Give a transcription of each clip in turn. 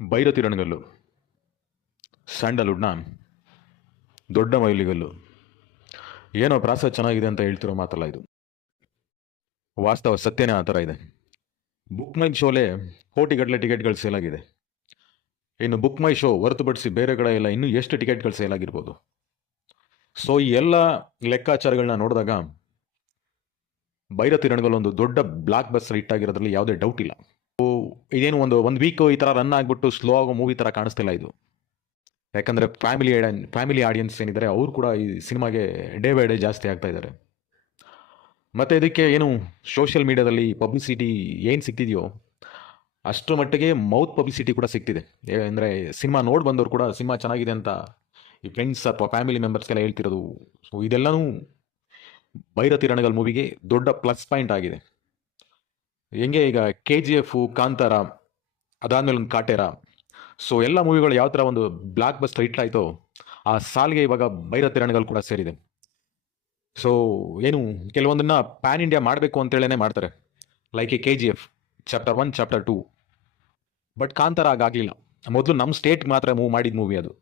ಭೈರತಿ ರಣಗಲ್ಲು ಸ್ಯಾಂಡಲ್ವುಡ್ನ ದೊಡ್ಡ ಮೈಲಿಗಲ್ಲು. ಏನೋ ಪ್ರಾಸ ಚೆನ್ನಾಗಿದೆ ಅಂತ ಹೇಳ್ತಿರೋ ಮಾತಲ್ಲ ಇದು, ವಾಸ್ತವ ಸತ್ಯನೇ ಆ ಥರ ಇದೆ. ಬುಕ್ ಮೈ ಶೋಲೆ ಕೋಟಿಗಟ್ಟಲೆ ಟಿಕೆಟ್ಗಳು ಸೇಲ್ ಆಗಿದೆ. ಇನ್ನು ಬುಕ್ ಮೈ ಶೋ ಹೊರತುಪಡಿಸಿ ಬೇರೆ ಕಡೆ ಎಲ್ಲ ಇನ್ನೂ ಎಷ್ಟು ಟಿಕೆಟ್ಗಳು ಸೇಲ್ ಆಗಿರ್ಬೋದು. ಸೊ ಈ ಎಲ್ಲ ಲೆಕ್ಕಾಚಾರಗಳನ್ನ ನೋಡಿದಾಗ ಭೈರತಿ ರಣಗಲ್ ಒಂದು ದೊಡ್ಡ ಬ್ಲಾಕ್ ಬಸ್ಟರ್ ಹಿಟ್ ಆಗಿರೋದ್ರಲ್ಲಿ ಯಾವುದೇ ಡೌಟ್ ಇಲ್ಲ. ಇದೇನು ಒಂದು ವೀಕ್ ಈ ಥರ ರನ್ ಆಗಿಬಿಟ್ಟು ಸ್ಲೋ ಆಗೋ ಮೂವಿ ಥರ ಕಾಣಿಸ್ತಿಲ್ಲ ಇದು. ಯಾಕಂದರೆ ಫ್ಯಾಮಿಲಿ ಆಡಿಯನ್ಸ್ ಏನಿದ್ದಾರೆ ಅವರು ಕೂಡ ಈ ಸಿನಿಮಾಗೆ ಡೇ ಬೈ ಡೇ ಜಾಸ್ತಿ ಆಗ್ತಾ ಇದ್ದಾರೆ. ಮತ್ತು ಇದಕ್ಕೆ ಏನು ಸೋಷಿಯಲ್ ಮೀಡಿಯಾದಲ್ಲಿ ಪಬ್ಲಿಸಿಟಿ ಏನು ಸಿಗ್ತಿದೆಯೋ ಅಷ್ಟರ ಮಟ್ಟಿಗೆ ಮೌತ್ ಪಬ್ಲಿಸಿಟಿ ಕೂಡ ಸಿಗ್ತಿದೆ. ಅಂದರೆ ಸಿನಿಮಾ ನೋಡಿ ಬಂದವರು ಕೂಡ ಸಿನಿಮಾ ಚೆನ್ನಾಗಿದೆ ಅಂತ ಈ ಫ್ರೆಂಡ್ಸ್ ಅಥವಾ ಫ್ಯಾಮಿಲಿ ಮೆಂಬರ್ಸ್ಗೆಲ್ಲ ಹೇಳ್ತಿರೋದು. ಸೊ ಇದೆಲ್ಲನೂ ಭೈರತಿ ರಣಗಲ್ ಮೂವಿಗೆ ದೊಡ್ಡ ಪ್ಲಸ್ ಪಾಯಿಂಟ್ ಆಗಿದೆ. ಹೆಂಗೆ ಈಗ KGF, ಕಾಂತಾರ, ಅದಾದಮೇಲೆ ಒಂದು ಕಾಟೇರ, ಸೊ ಎಲ್ಲ ಮೂವಿಗಳು ಯಾವ ಥರ ಒಂದು ಬ್ಲಾಕ್ ಬಸ್ಟರ್ ಹಿಟ್ ಆಯಿತೋ ಆ ಸಾಲಿಗೆ ಇವಾಗ ಭೈರತಿ ರಣಗಲ್ ಕೂಡ ಸೇರಿದೆ. ಸೊ ಏನು ಕೆಲವೊಂದನ್ನು ಪ್ಯಾನ್ ಇಂಡಿಯಾ ಮಾಡಬೇಕು ಅಂತೇಳೇ ಮಾಡ್ತಾರೆ, like KGF chapter 1, chapter 2. But Kantara ಆಗಾಗಲಿಲ್ಲ. ಮೊದಲು ನಮ್ಮ ಸ್ಟೇಟ್ ಮಾತ್ರ ಮಾಡಿದ ಮೂವಿ ಅದು.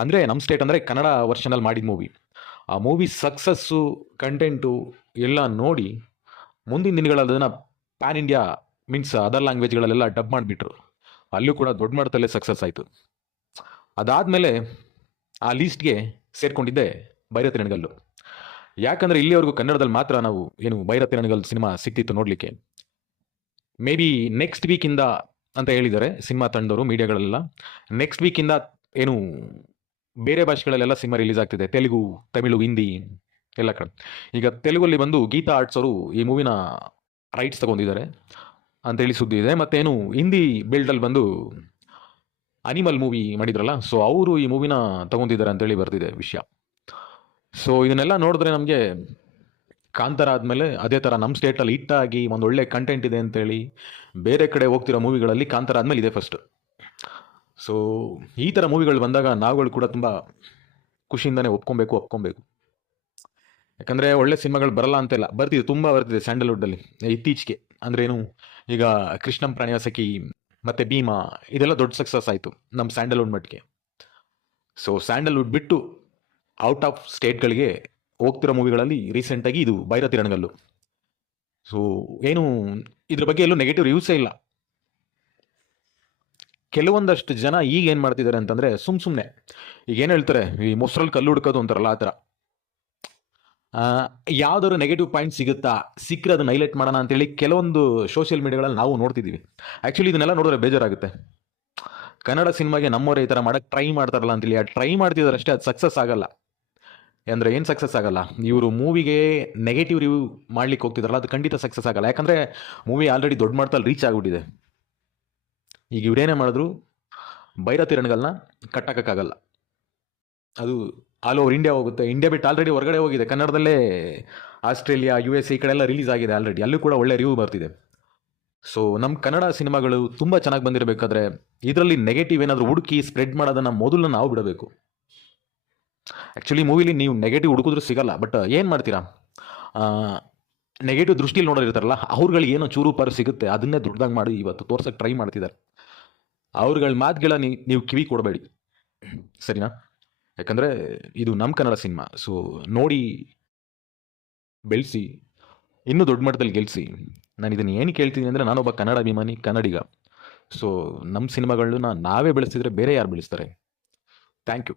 ಅಂದರೆ ನಮ್ಮ ಸ್ಟೇಟ್ ಅಂದರೆ ಕನ್ನಡ ವರ್ಷನಲ್ಲಿ ಮಾಡಿದ ಮೂವಿ. ಆ ಮೂವಿ ಸಕ್ಸಸ್ಸು, ಕಂಟೆಂಟು ಎಲ್ಲ ನೋಡಿ ಮುಂದಿನ ದಿನಗಳಲ್ಲಿ ಅದನ್ನು ಪ್ಯಾನ್ ಇಂಡಿಯಾ ಮೀನ್ಸ್ ಅದರ್ ಲ್ಯಾಂಗ್ವೇಜ್ಗಳಲ್ಲೆಲ್ಲ ಡಬ್ ಮಾಡಿಬಿಟ್ರು. ಅಲ್ಲೂ ಕೂಡ ದೊಡ್ಡ ಮಟ್ಟದಲ್ಲೇ ಸಕ್ಸಸ್ ಆಯಿತು. ಅದಾದಮೇಲೆ ಆ ಲೀಸ್ಟ್ಗೆ ಸೇರಿಕೊಂಡಿದ್ದೆ ಭೈರತಿ ರಣಗಲ್ಲು. ಯಾಕಂದರೆ ಇಲ್ಲಿವರೆಗೂ ಕನ್ನಡದಲ್ಲಿ ಮಾತ್ರ ನಾವು ಏನು ಭೈರತಿ ರಣಗಲ್ ಸಿನಿಮಾ ಸಿಕ್ತಿತ್ತು ನೋಡಲಿಕ್ಕೆ. ಮೇ ಬಿ ನೆಕ್ಸ್ಟ್ ವೀಕಿಂದ ಅಂತ ಹೇಳಿದ್ದಾರೆ ಸಿನಿಮಾ ತಂಡವರು, ಮೀಡಿಯಾಗಳೆಲ್ಲ. ನೆಕ್ಸ್ಟ್ ವೀಕಿಂದ ಏನು ಬೇರೆ ಭಾಷೆಗಳಲ್ಲೆಲ್ಲ ಸಿನಿಮಾ ರಿಲೀಸ್ ಆಗ್ತಿದೆ, ತೆಲುಗು, ತಮಿಳು, ಹಿಂದಿ ಎಲ್ಲ ಕಡೆ. ಈಗ ತೆಲುಗಲ್ಲಿ ಬಂದು ಗೀತಾ ಆರ್ಟ್ಸ್ ಅವರು ಈ ಮೂವಿನ ರೈಟ್ಸ್ ತಗೊಂಡಿದ್ದಾರೆ ಅಂತೇಳಿ ಸುದ್ದಿ ಇದೆ. ಮತ್ತೇನು ಹಿಂದಿ ಬಿಲ್ಡಲ್ಲಿ ಬಂದು ಅನಿಮಲ್ ಮೂವಿ ಮಾಡಿದ್ರಲ್ಲ, ಸೊ ಅವರು ಈ ಮೂವಿನ ತಗೊಂಡಿದ್ದಾರೆ ಅಂತೇಳಿ ಬರ್ತಿದೆ ವಿಷಯ. ಸೊ ಇದನ್ನೆಲ್ಲ ನೋಡಿದ್ರೆ ನಮಗೆ ಕಾಂತಾರ ಆದಮೇಲೆ ಅದೇ ಥರ ನಮ್ಮ ಸ್ಟೇಟಲ್ಲಿ ಹಿಟ್ಟಾಗಿ ಒಂದು ಒಳ್ಳೆ ಕಂಟೆಂಟ್ ಇದೆ ಅಂತೇಳಿ ಬೇರೆ ಕಡೆ ಹೋಗ್ತಿರೋ ಮೂವಿಗಳಲ್ಲಿ ಕಾಂತಾರ ಆದಮೇಲೆ ಇದೆ ಫಸ್ಟ್. ಸೊ ಈ ಥರ ಮೂವಿಗಳು ಬಂದಾಗ ನಾವುಗಳು ಕೂಡ ತುಂಬ ಖುಷಿಯಿಂದನೇ ಒಪ್ಕೊಬೇಕು. ಯಾಕಂದರೆ ಒಳ್ಳೆ ಸಿನಿಮಾಗಳು ಬರಲ್ಲ ಅಂತೆಲ್ಲ, ತುಂಬ ಬರ್ತಿದೆ ಸ್ಯಾಂಡಲ್ವುಡ್ಡಲ್ಲಿ ಇತ್ತೀಚೆಗೆ. ಅಂದರೆ ಏನು ಈಗ ಕೃಷ್ಣಂ ಪ್ರಾಣಿವಾಸಕಿ ಮತ್ತು ಭೀಮಾ ಇದೆಲ್ಲ ದೊಡ್ಡ ಸಕ್ಸಸ್ ಆಯಿತು ನಮ್ಮ ಸ್ಯಾಂಡಲ್ವುಡ್ ಮಟ್ಟಿಗೆ. ಸೊ ಸ್ಯಾಂಡಲ್ವುಡ್ ಬಿಟ್ಟು ಔಟ್ ಆಫ್ ಸ್ಟೇಟ್ಗಳಿಗೆ ಹೋಗ್ತಿರೋ ಮೂವಿಗಳಲ್ಲಿ ರೀಸೆಂಟಾಗಿ ಇದು ಭೈರತಿ ರಣಗಲ್ಲು. ಸೊ ಏನು ಇದ್ರ ಬಗ್ಗೆ ಎಲ್ಲೂ ನೆಗೆಟಿವ್ ರಿವ್ಯೂಸೇ ಇಲ್ಲ. ಕೆಲವೊಂದಷ್ಟು ಜನ ಈಗ ಏನು ಮಾಡ್ತಿದ್ದಾರೆ ಅಂತಂದರೆ ಸುಮ್ಮನೆ ಈಗ ಏನು ಹೇಳ್ತಾರೆ, ಈ ಮೊಸರಲ್ಲಿ ಕಲ್ಲು ಹುಡ್ಕೋದು ಅಂತಾರಲ್ಲ ಆ ಥರ. ಯಾವುದಾದ್ರು ನೆಗೆಟಿವ್ ಪಾಯಿಂಟ್ ಸಿಕ್ಕರೆ ಅದನ್ನು ಹೈಲೈಟ್ ಮಾಡೋಣ ಅಂತೇಳಿ ಕೆಲವೊಂದು ಸೋಷಿಯಲ್ ಮೀಡಿಯಾಗಳಲ್ಲಿ ನಾವು ನೋಡ್ತಿದ್ದೀವಿ. ಆ್ಯಕ್ಚುಲಿ ಇದನ್ನೆಲ್ಲ ನೋಡಿದ್ರೆ ಬೇಜಾರಾಗುತ್ತೆ. ಕನ್ನಡ ಸಿನಿಮಾಗೆ ನಮ್ಮವರೇ ಈ ಥರ ಮಾಡೋಕ್ಕೆ ಟ್ರೈ ಮಾಡ್ತಾರಲ್ಲ ಅಂತೇಳಿ ಟ್ರೈ ಮಾಡ್ತಿದ್ದಾರೆ ಅಷ್ಟೇ, ಅದು ಸಕ್ಸಸ್ ಆಗಲ್ಲ. ಅಂದರೆ ಏನು ಸಕ್ಸಸ್ ಆಗಲ್ಲ, ಇವರು ಮೂವಿಗೆ ನೆಗೆಟಿವ್ ರಿವ್ಯೂ ಮಾಡ್ಲಿಕ್ಕೆ ಹೋಗ್ತಿದಾರಲ್ಲ ಅದು ಖಂಡಿತ ಸಕ್ಸಸ್ ಆಗಲ್ಲ. ಯಾಕಂದರೆ ಮೂವಿ ಆಲ್ರೆಡಿ ದೊಡ್ಡ ಮಟ್ಟದಲ್ಲಿ ರೀಚ್ ಆಗಿಬಿಟ್ಟಿದೆ. ಈಗ ಇವರೇನೇ ಮಾಡಿದ್ರು ಭೈರತಿ ರಣಗಲ್ನ ಕಟ್ಟಕ್ಕಾಗಲ್ಲ. ಅದು ಆಲ್ ಓವರ್ ಇಂಡಿಯಾ ಹೋಗುತ್ತೆ. ಇಂಡಿಯಾ ಬಿಟ್ಟು ಆಲ್ರೆಡಿ ಹೊರಗಡೆ ಹೋಗಿದೆ, ಕನ್ನಡದಲ್ಲೇ ಆಸ್ಟ್ರೇಲಿಯಾ, US ಈ ಕಡೆ ಎಲ್ಲ ರಿಲೀಸ್ ಆಗಿದೆ ಆಲ್ರೆಡಿ, ಅಲ್ಲೂ ಕೂಡ ಒಳ್ಳೆ ರಿವ್ಯೂ ಬರ್ತಿದೆ. ಸೊ ನಮ್ಮ ಕನ್ನಡ ಸಿನಿಮಾಗಳು ತುಂಬ ಚೆನ್ನಾಗಿ ಬಂದಿರಬೇಕಾದ್ರೆ ಇದರಲ್ಲಿ ನೆಗೆಟಿವ್ ಏನಾದರೂ ಹುಡುಕಿ ಸ್ಪ್ರೆಡ್ ಮಾಡೋದನ್ನು ಮೊದಲು ನಾವು ಬಿಡಬೇಕು. ಆ್ಯಕ್ಚುಲಿ ಮೂವಿಲಿ ನೀವು ನೆಗೆಟಿವ್ ಹುಡುಕಿದ್ರೂ ಸಿಗಲ್ಲ, ಬಟ್ ಏನು ಮಾಡ್ತೀರಾ, ನೆಗೆಟಿವ್ ದೃಷ್ಟಿಲಿ ನೋಡೋರಿರ್ತಾರಲ್ಲ ಅವ್ರುಗಳಿಗೆ ಏನೋ ಚೂರು ಪಾರು ಸಿಗುತ್ತೆ, ಅದನ್ನೇ ದೊಡ್ಡದಾಗಿ ಮಾಡಿ ಇವತ್ತು ತೋರ್ಸೋಕ್ಕೆ ಟ್ರೈ ಮಾಡ್ತಿದ್ದಾರೆ. ಅವ್ರುಗಳ ಮಾತುಗಳ ನೀವು ಕಿವಿ ಕೊಡಬೇಡಿ, ಸರಿನಾ? ಯಾಕಂದರೆ ಇದು ನಮ್ಮ ಕನ್ನಡ ಸಿನಿಮಾ. ಸೊ ನೋಡಿ ಬೆಳೆಸಿ, ಇನ್ನೂ ದೊಡ್ಡ ಮಟ್ಟದಲ್ಲಿ ಗೆಲ್ಲಿಸಿ. ನಾನು ಇದನ್ನು ಏನು ಕೇಳ್ತೀನಿ ಅಂದರೆ, ನಾನೊಬ್ಬ ಕನ್ನಡ ಅಭಿಮಾನಿ, ಕನ್ನಡಿಗ. ಸೊ ನಮ್ಮ ಸಿನಿಮಾಗಳನ್ನ ನಾವೇ ಬೆಳೆಸಿದ್ರೆ ಬೇರೆ ಯಾರು ಬೆಳೆಸ್ತಾರೆ? Thank you.